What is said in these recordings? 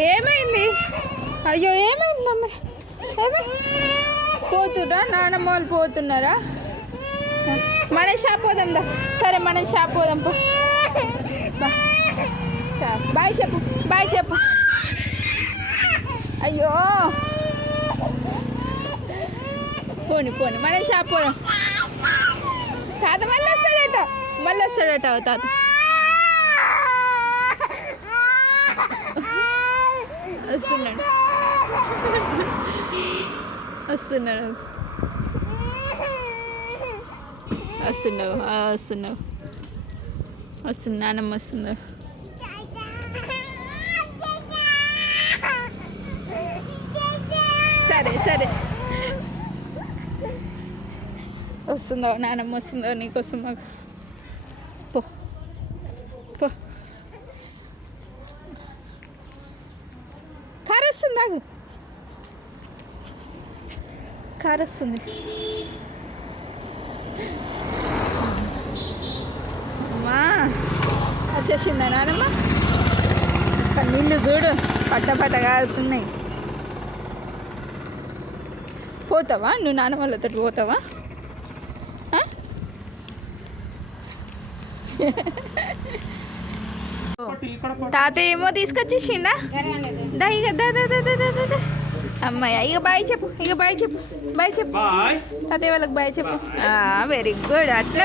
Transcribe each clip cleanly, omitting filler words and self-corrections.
ఏమైంది? అయ్యో ఏమైంది మమ్మీ? పోతురా నానమ్మ వాళ్ళు పోతున్నారా? మనం షాప్ పోదాం దా. సరే మనం షాప్ పోదాం పో. బాయ్ చెప్పు, బాయ్ చెప్పు. అయ్యో పోని పోని మనం షాప్ పోదాం. తాత మళ్ళీ వస్తాడట తాత. వస్తున్నాడు నానమ్మ వస్తున్నావు. సరే వస్తుందో నానమ్మ వస్తుందో నీకోసం. పో పో. కారు వస్తుంది, ఆగు. కారు వస్తుంది. అమ్మా వచ్చేసిందా నానమ్మ? నీళ్ళు చూడు పట్ట కారుతున్నాయి. పోతావా నువ్వు నానమ్మ వాళ్ళతో పోతావా? తాతయ్య ఏమో తీసుకొచ్చేసిందా? అమ్మాయి ఇక బాయ్ చెప్పు, తాతయ్య వాళ్ళకి బాయ్ చెప్పు. Very good. అట్లా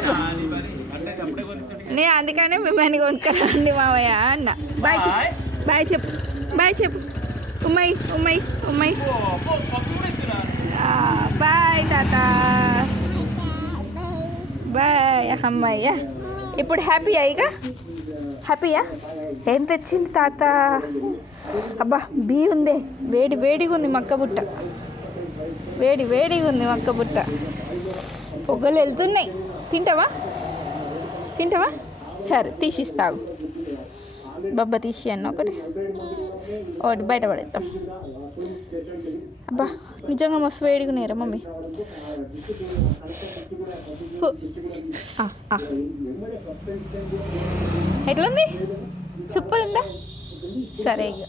నేను అందుకనే మిమ్మల్ని కొనుక్కోండి మావయ్య అన్న. బాయ్ చెప్పు. ఉమ్మై. బాయ్ తాత, బాయ్. అమ్మయ్య ఇప్పుడు హ్యాపీయా? ఇక హ్యాపీయా? ఏం తెచ్చింది తాత? అబ్బా బీ ఉందే, వేడిగా ఉంది మక్క బుట్ట. వేడిగా ఉంది మక్క బుట్ట. పొగలు వెళ్తున్నాయి. తింటావా? సరే తీసిస్తావు. బొబ్బ తీసి అన్న ఒకటి బయట పడేద్దాం. అబ్బా నిజంగా మస్తు వేడిగా ఉన్నారా మమ్మీ? ఎట్లుంది? సూపర్ ఉందా? సరే ఇక